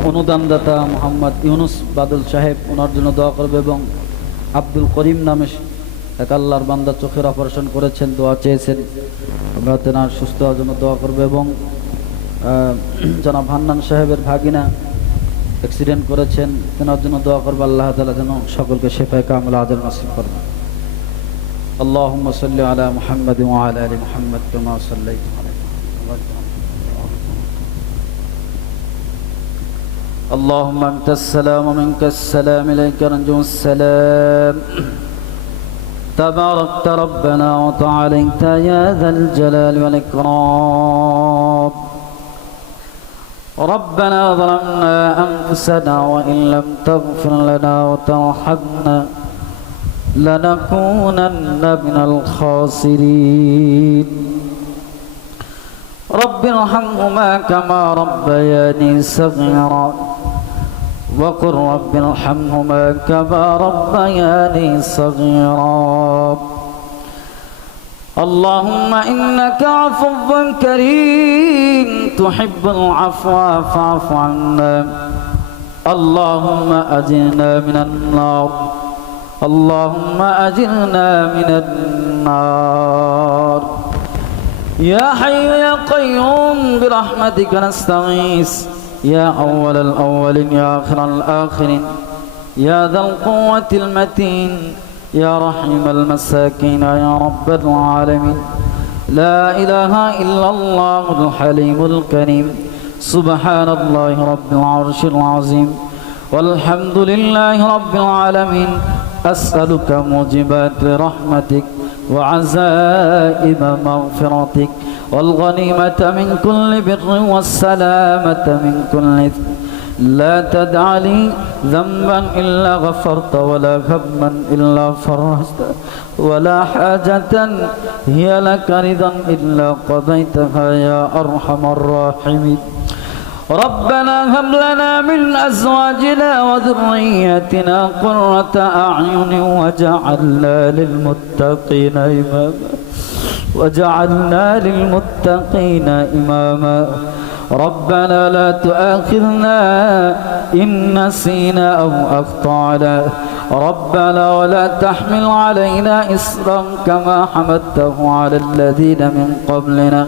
অনুদানদাতা মোহাম্মদ ইউনুস বাদল সাহেব ওনার জন্য দোয়া করবে এবং আব্দুল করিম নামে এক আল্লাহর বান্দা চোখের অপারেশন করেছেন দোয়া চেয়েছেন আমরা তেনার সুস্থ হওয়ার জন্য দোয়া করবে এবং আহ, জনাব হান্নান সাহেবের ভাগিনা অ্যাক্সিডেন্ট করেছেন তেনার জন্য দোয়া করবে আল্লাহ তালা যেন সকলকে শেফায় কামলা আজর নাসিব করবে اللهم صل على محمد وعلى ال محمد كما صليت اللهم انت السلام ومنك السلام إليك نرجو السلام. تباركت ربنا وتعاليت يا ذا الجلال والإكرام. ربنا ظلمنا أنفسنا وإن لم تغفر لنا وترحمنا لنكونن من الخاسرين. رب ارحمهما كما ربياني صغيرا. وقل رب ارحمهما كما ربياني صغيرا. اللهم إنك عفو كريم. تحب العفو فاعف عنا. اللهم أجرنا من النار. اللهم أجرنا من النار. يا حي يا قيوم برحمتك نستغيث. يا أول الأولين يا آخر الآخرين يا ذا القوة المتين يا رحيم المساكين يا رب العالمين. لا إله إلا الله الحليم الكريم. سبحان الله رب العرش العظيم. والحمد لله رب العالمين. أسألك موجبات رحمتك وعزائم مغفرتك. والغنيمة من كل بر والسلامة من كل إثم. لا تدع لي ذنبا إلا غفرت ولا هما إلا فرجت ولا حاجة هي لك رضا إلا قضيتها يا أرحم الراحمين. ربنا هب لنا من أزواجنا وذرياتنا قرة أعين وجعلنا للمتقين إماما. وجعلنا للمتقين إماما. ربنا لا تؤاخذنا إن نسينا أو أخطأنا. ربنا ولا تحمل علينا إصرا كما حملته على الذين من قبلنا.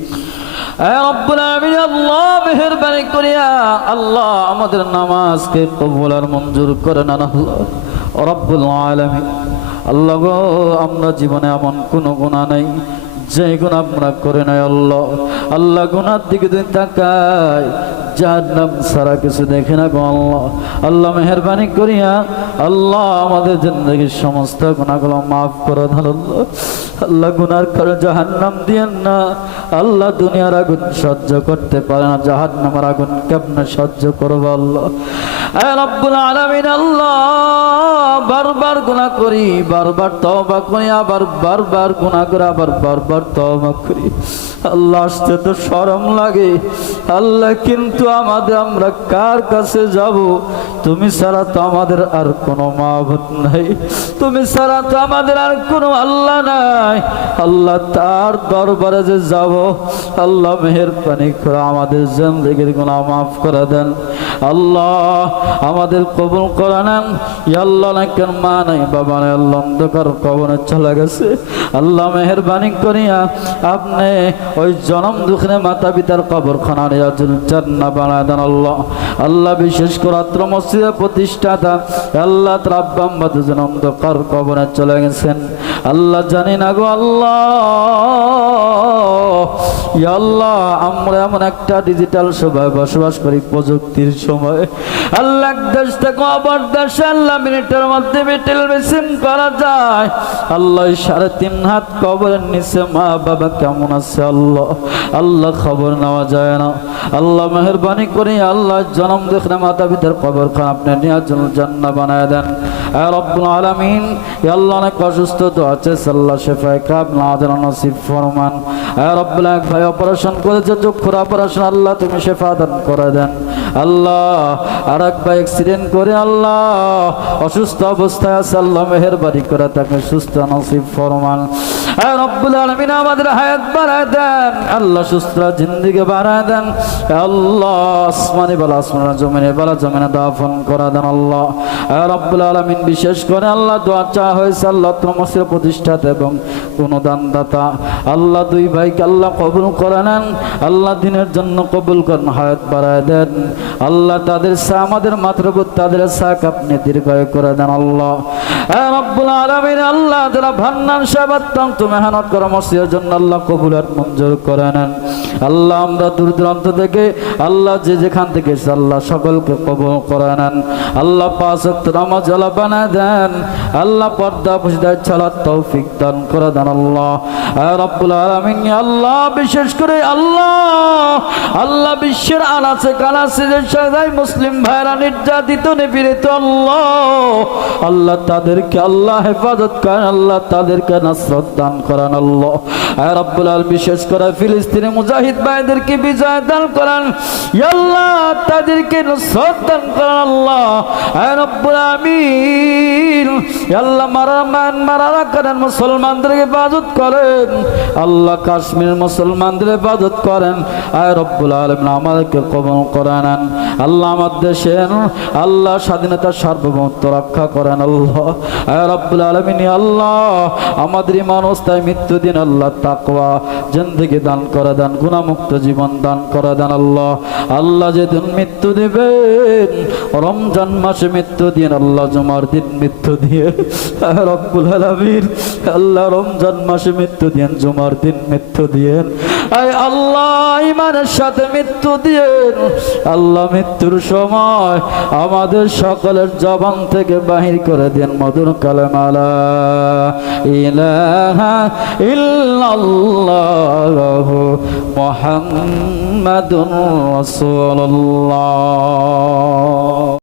আল্লাহ আমাদের নামাজকে কবুল আর মঞ্জুর করে আল্লাহ। রব্বুল আল্লাহ গো, আমরা জীবনে এমন কোনো গুণা নাই, যে গুণ আমরা করে নাই আল্লাহ। আল্লাহ গুনার দিকে তুই তাকাই যার নাম সারা কিছু দেখে না গো আল্লাহ। আল্লাহ মেহরবানি করিয়া আল্লাহ আমাদের জিন্দগির সমস্ত গুণাগুলো মাফ করে আল্লাহ। আল্লাহ গুনার করে জাহান্নাম দিয়েন না আল্লাহ দুনিয়ার আগুন সহ্য করতে পারে না জাহান্নামের আগুন কেমন সহ্য করব আল্লাহ? রব্বুল আলামিন, আল্লাহ বারবার গুনাহ করি, বারবার তওবা করি, আবার বারবার গুনাহ করে, আবার বারবার তওবা করি। আল্লাহ, আসতে তো শরম লাগে। আল্লাহ, কিন্তু আমাদের, আমরা কার কাছে যাব? তুমি ছাড়া তো আমাদের আর কোনো মাহবুদ নাই। তুমি ছাড়া তো আমাদের আর কোনো আল্লাহ নাই। আল্লাহ, তার দরবারে যে যাব, আল্লাহ মেহেরবানি করে আমাদের জিন্দগির গুনাহ মাফ করে দেন। আল্লাহ আমাদের কবুল করে নেন। নাকের মা নাই, বাবা নাই, আল্লাহ অন্ধকার কবরে চলে গেছে। আল্লাহ মেহরবানি করিয়া আপনি ওই জনম দুঃখে মাতা পিতার কবর জান্না বানায় দেন আল্লাহ। আল্লাহ বিশেষ করে আত্র প্রতিষ্ঠাতা, আল্লাহ তার আব্বা অন্ধকার কবরে চলে গেছেন। আল্লাহ জানি না গো আল্লাহ আল্লাহ, আমরা এমন একটা ডিজিটাল সময় বসবাস করি প্রযুক্তির সময়। আল্লাহ দেশ থেকে অপর দেশে আল্লাহ মিনিটের মধ্যে টেলিভিশন করা যায়। আল্লাহ সাড়ে তিন হাত কবরের নিচে মা বাবা কেমন আছে আল্লাহ? আল্লাহ খবর নেওয়া যায় না। আল্লাহ মেহরবানি করে, আল্লাহ জন্ম দেখলে মাতা পিতার কবর খান আপনি নেওয়ার জন্য জান্না বানায় দেন। রব্বুল আলামিন আল্লাহ অনেক অসুস্থ তো আছে সাল্লাহ, শেফায় কাব না নসিব ফরমান। রব্বুল এক ভাই অপারেশন করেছে চক্ষুর অপারেশন, আল্লাহ তুমি শেফা দান করে দেন। আল্লাহ আর একবার অ্যাক্সিডেন্ট করে আল্লাহ, অসুস্থ অবস্থায় আছে, আল্লাহ মেহের বাড়ি করে তাকে সুস্থ নসিব ফরমান। রব্বুল আলামিন আমাদের হায়াত বাড়ায় দেন। আল্লাহ সুস্থ জিন্দিগি বাড়ায় দেন। আল্লাহ আসমানি বলা, আসমানের জমিনে বলা, জমিনে দাফন করা দেন আল্লাহ। রব্বুল আলামিন বিশেষ করে আল্লাহ দোয়া চা হয়েছে, আল্লাহ তোমার প্রতিষ্ঠাতা এবং কোন দানদাতা আল্লাহ দুই ভাইকে আল্লাহ কবুল করে নেন। আল্লাহ দিনের জন্য কবুল করেন, হায়াত বাড়ায় দেন। আল্লাহ তাদের সা আমাদের মাত্র তাদের সাক আপনি দীর্ঘায় করে দেন আল্লাহ। রব্বুল আলামিন আল্লাহ যারা ভান্নান সাবাত্তান্ত মেহনত করে, মসজিদের জন্য আল্লাহ কবুলাত মঞ্জুর করে নেন। আল্লাহ আমরা দূর দূরান্ত থেকে, আল্লাহ যে যেখান থেকে এসেছে, আল্লাহ সকলকে কবুল করে নেন। আল্লাহ পাঁচ ওয়াক্ত নামাজ আল্লাহ বানায় দেন। আল্লাহ পর্দা পুষদার ছাড়ার তৌফিক দান করে দেন আল্লাহ। রব্বুল আলামিন আল্লাহ, বিশেষ করে আল্লাহ। আল্লাহ বিশ্বের আনাচে কানাচে যে সবাই মুসলিম ভাইরা নির্যাতিত, নিপীড়িত আল্লাহ। আল্লাহ তাদেরকে আল্লাহ হেফাজত করেন, আল্লাহ তাদেরকে নাসরত দান করেন, আল্লাহ। রব্বুল আল বিশেষ করে ফিলিস্তিনি মুজাহিদ ভাইদেরকে বিজয় দান করেন। আল্লাহ, তাদেরকে নাসরত দান করেন, আল্লাহ। রব্বুল আমিন আল্লাহ মান মুসলমানদেরকে হেফাজত করেন। আল্লাহ কাশ্মীর মুসলমানদের হেফাজত করেন। আয় রব্বুল আলমিন, আমাদেরকে কবল আল্লাহ আমার দেশের, আল্লাহ স্বাধীনতার সার্বভৌমত্ব রক্ষা করেন। আল্লাহ, আয় রব্বুল আলমিন, আল্লাহ, আমাদের মানুষ অবস্থায় মৃত্যু দিন আল্লাহ তাকওয়া জিন্দিগি দান করা দান, গুণামুক্ত জীবন দান করা দান আল্লাহ। আল্লাহ যেদিন মৃত্যু দেবেন, রমজান মাসে মৃত্যু দিন আল্লাহ জমার দিন মৃত্যু দিয়ে। রব্বুল আলমীর আল্লাহ রমজান মাসে মৃত্যু দিন জুমার দিন মৃত্যু আয় আল্লাহ, ইমানের সাথে মৃত্যু দিয়েন। আল্লাহ মৃত্যুর সময় আমাদের সকলের জবান থেকে বাহির করে দেন মধুর কালেমালা, ইলাহা ইল্লাল্লাহ মুহাম্মাদুর